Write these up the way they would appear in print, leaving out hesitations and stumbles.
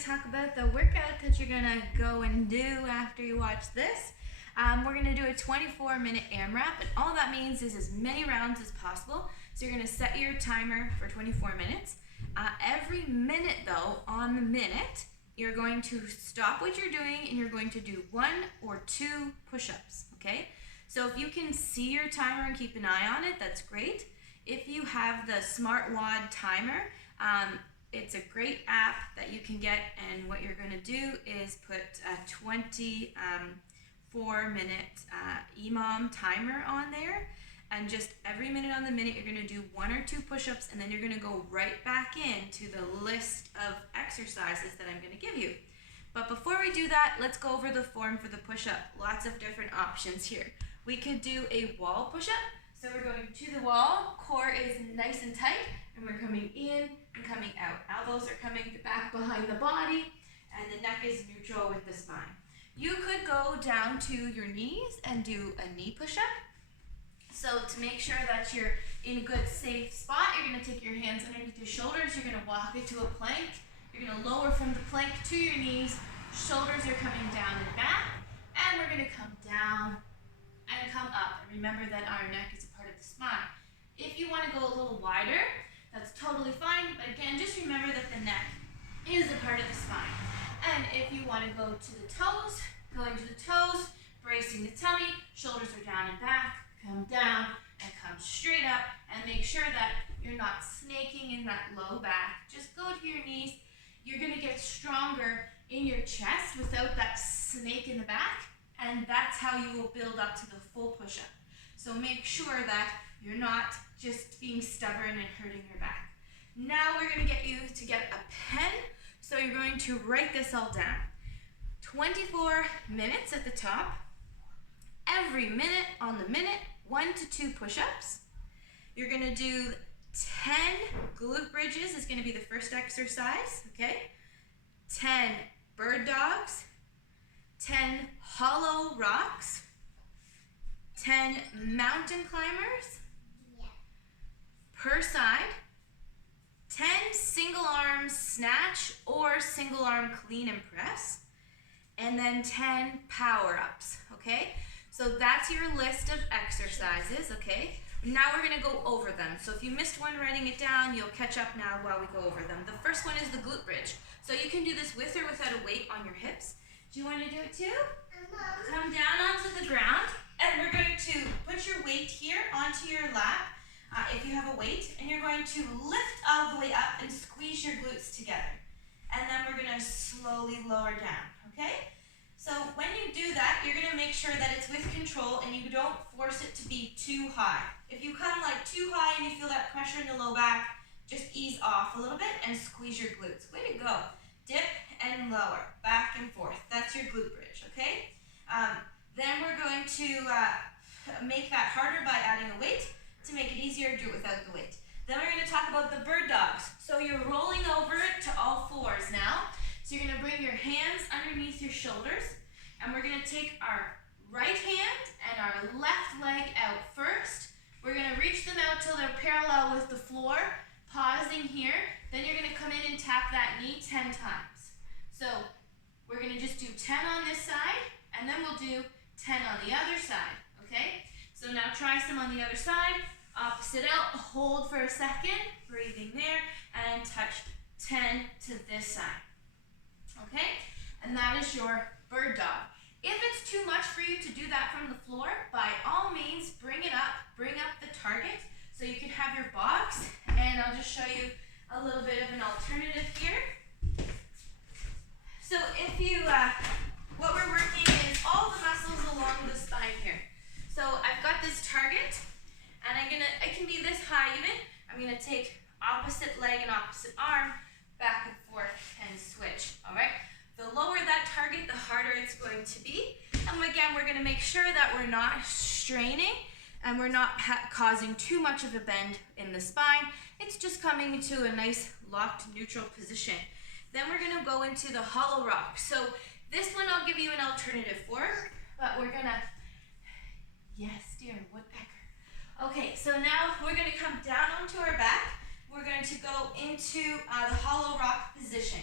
to talk about the workout that you're going to go and do after you watch this. We're going to do a 24-minute AMRAP, and all that means is as many rounds as possible. So you're going to set your timer for 24 minutes. Every minute, though, on the minute, you're going to stop what you're doing and you're going to do 1 or 2 push-ups, okay? So if you can see your timer and keep an eye on it, that's great. If you have the SmartWOD timer, it's a great app that you can get, and what you're going to do is put a 24-minute EMOM timer on there, and just every minute on the minute you're going to do 1 or 2 push-ups, and then you're going to go right back into the list of exercises that I'm going to give you. But before we do that, let's go over the form for the push-up. Lots of different options here. We could do a wall push-up. So we're going to the wall, core is nice and tight, and we're coming in and coming out. Elbows are coming back behind the body, and the neck is neutral with the spine. You could go down to your knees and do a knee push-up. So to make sure that you're in a good, safe spot, you're going to take your hands underneath your shoulders, you're going to walk it to a plank, you're going to lower from the plank to your knees, shoulders are coming down and back, and we're going to come down and come up. And remember that our neck is a part of the spine. If you want to go a little wider, that's totally fine, but again, just remember that the neck is a part of the spine. And if you want to go to the toes, going to the toes, bracing the tummy, shoulders are down and back, come down and come straight up, and make sure that you're not snaking in that low back. Just go to your knees. You're going to get stronger in your chest without that snake in the back, and that's how you will build up to the full push-up. So make sure that you're not just being stubborn and hurting your back. Now we're going to get you to get a pen, so you're going to write this all down. 24 minutes at the top. Every minute on the minute, 1 to 2 push-ups. You're going to do 10 glute bridges is going to be the first exercise, okay? 10 bird dogs, 10 hollow rocks, 10 mountain climbers per side, 10 single arm snatch or single arm clean and press, and then 10 power-ups, okay? So that's your list of exercises, okay? Now we're gonna go over them. So if you missed one writing it down, you'll catch up now while we go over them. The first one is the glute bridge. So you can do this with or without a weight on your hips. Do you wanna do it too? Come down onto the ground, and we're going to put your weight here onto your lap, if you have a weight, and you're going to lift all the way up and squeeze your glutes together. And then we're gonna slowly lower down, okay? So when you do that, you're gonna make sure that it's with control and you don't force it to be too high. If you come like too high and you feel that pressure in the low back, just ease off a little bit and squeeze your glutes. Way to go. Dip and lower, back and forth. That's your glute bridge, okay? Then we're going to make that harder by adding a weight. To make it easier, do it without the weight. Then we're going to talk about the bird dogs. So you're rolling over to all fours now. So you're going to bring your hands underneath your shoulders, and we're going to take our right hand and our left leg out first. We're going to reach them out till they're parallel with the floor, pausing here. Then you're going to come in and tap that knee 10 times. So we're going to just do 10 on this side, and then we'll do 10 on the other side, okay? So now try some on the other side, opposite out, hold for a second, breathing there, and touch 10 to this side, okay? And that is your bird dog. If it's too much for you to do that from the floor, by all means, bring up the target, so you can have your box, and I'll just show you a little bit of an alternative here. So if you, what we're working is all the muscles along the spine here. So I've got this target, and I can be this high even. I'm gonna take opposite leg and opposite arm, back and forth, and switch, all right? The lower that target, the harder it's going to be. And again, we're gonna make sure that we're not straining, and we're not causing too much of a bend in the spine. It's just coming to a nice locked neutral position. Then we're gonna go into the hollow rock. So this one I'll give you an alternative for, but we're gonna, yes, dear woodpecker. Okay, so now we're gonna come down onto our back. We're going to go into the hollow rock position.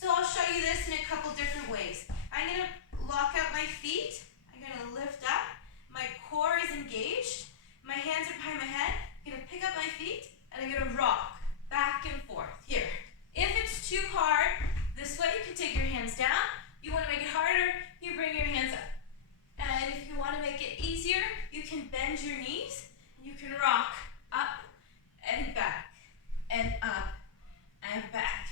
So I'll show you this in a couple different ways. I'm going to lock out my feet. I'm going to lift up. My core is engaged. My hands are behind my head. I'm going to pick up my feet and I'm going to rock back and forth. Here. If it's too hard, this way you can take your hands down. You want to make it harder, you bring your hands up. And if you want to make it easier, you can bend your knees. You can rock up and back and up and back.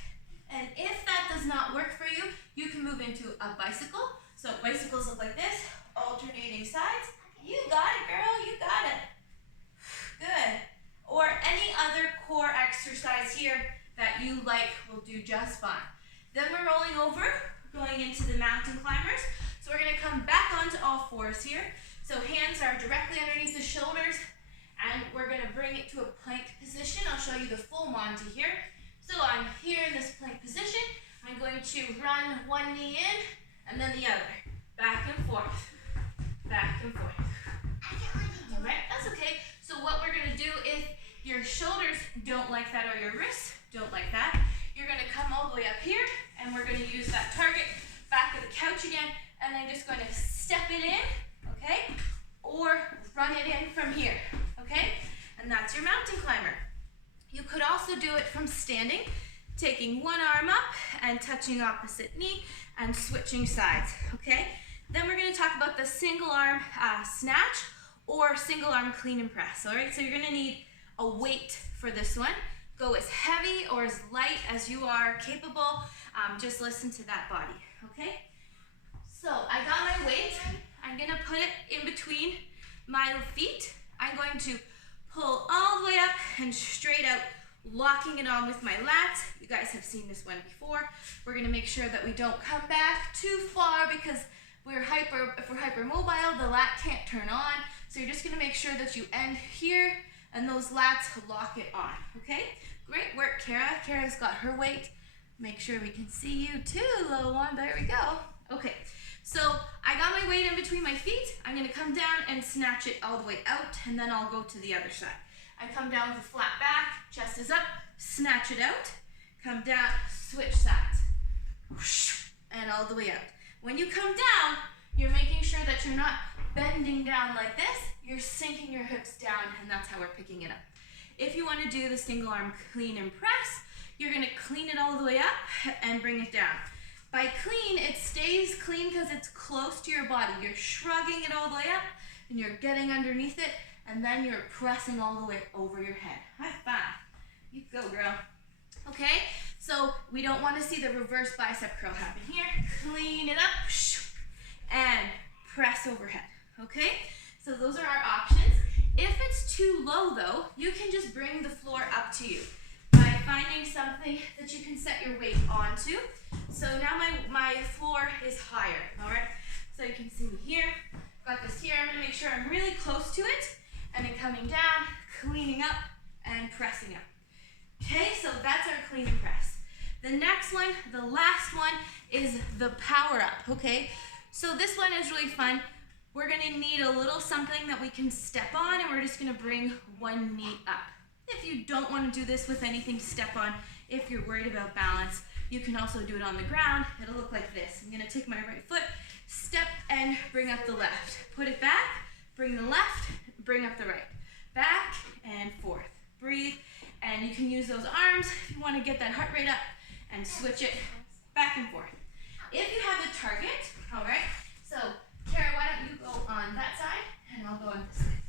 And if that does not work for you, you can move into a bicycle. So bicycles look like this, alternating sides. You got it, girl, you got it. Good. Or any other core exercise here that you like will do just fine. Then we're rolling over, going into the mountain climbers. So we're going to come back onto all fours here. So hands are directly underneath the shoulders, and we're going to bring it to a plank position. I'll show you the full Monty here. So I'm here in this plank position. I'm going to run one knee in, and then the other. Back and forth. Back and forth. All right, that's okay. So what we're going to do, if your shoulders don't like that or your wrists don't like that, you're going to come all the way up here, and we're going to use that target back of the couch again, and I'm just going to step it in, okay? Or run it in from here, okay? And that's your mountain climber. You could also do it from standing, taking one arm up and touching opposite knee and switching sides, okay? Then we're going to talk about the single arm snatch or single arm clean and press, all right? So you're going to need a weight for this one. Go as heavy or as light as you are capable. Just listen to that body, okay? So I got my weight. I'm going to put it in between my feet. I'm going to pull all the way up and straight out, locking it on with my lats. You guys have seen this one before. We're going to make sure that we don't come back too far because if we're hypermobile, the lat can't turn on. So you're just going to make sure that you end here and those lats lock it on, okay? Great work, Kara. Kara's got her weight. Make sure we can see you too, little one. There we go. Okay, so I got my weight in between my feet. I'm going to come down and snatch it all the way out, and then I'll go to the other side. I come down with a flat back, chest is up, snatch it out, come down, switch sides, and all the way out. When you come down, you're making sure that you're not bending down like this. You're sinking your hips down, and that's how we're picking it up. If you want to do the single arm clean and press, you're going to clean it all the way up and bring it down. By clean, it stays clean because it's close to your body. You're shrugging it all the way up, and you're getting underneath it, and then you're pressing all the way over your head. High five. You go, girl. Okay, so we don't want to see the reverse bicep curl happen here. Clean it up, and press overhead, okay? So those are our options. If it's too low though, you can just bring the floor up to you by finding something that you can set your weight onto. So now my floor is higher, all right? So you can see me here, got this here. I'm gonna make sure I'm really close to it, and then coming down, cleaning up, and pressing up. Okay, so that's our clean and press. The next one, the last one, is the power up, okay? So this one is really fun. We're gonna need a little something that we can step on, and we're just gonna bring one knee up. If you don't wanna do this with anything to step on, if you're worried about balance, you can also do it on the ground. It'll look like this. I'm gonna take my right foot, step and bring up the left. Put it back, bring the left, bring up the right. Back and forth. Breathe, and you can use those arms if you wanna get that heart rate up and switch it back and forth. If you have a target, all right, so Kara, why don't you go on that side, and I'll go on this side.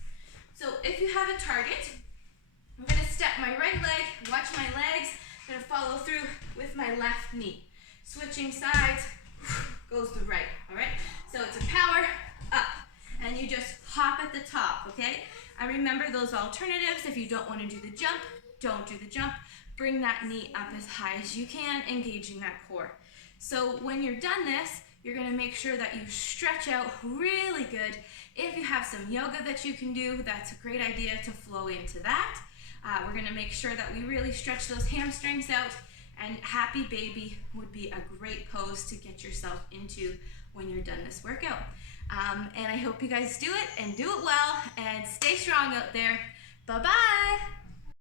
So if you have a target, I'm gonna step my right leg, watch my legs, I'm gonna follow through with my left knee. Switching sides, goes the right, all right? So it's a power up, and you just hop at the top, okay? And remember those alternatives. If you don't wanna do the jump, don't do the jump. Bring that knee up as high as you can, engaging that core. So when you're done this, you're gonna make sure that you stretch out really good. If you have some yoga that you can do, that's a great idea to flow into that. We're gonna make sure that we really stretch those hamstrings out, and happy baby would be a great pose to get yourself into when you're done this workout. And I hope you guys do it and do it well, and stay strong out there. Bye-bye.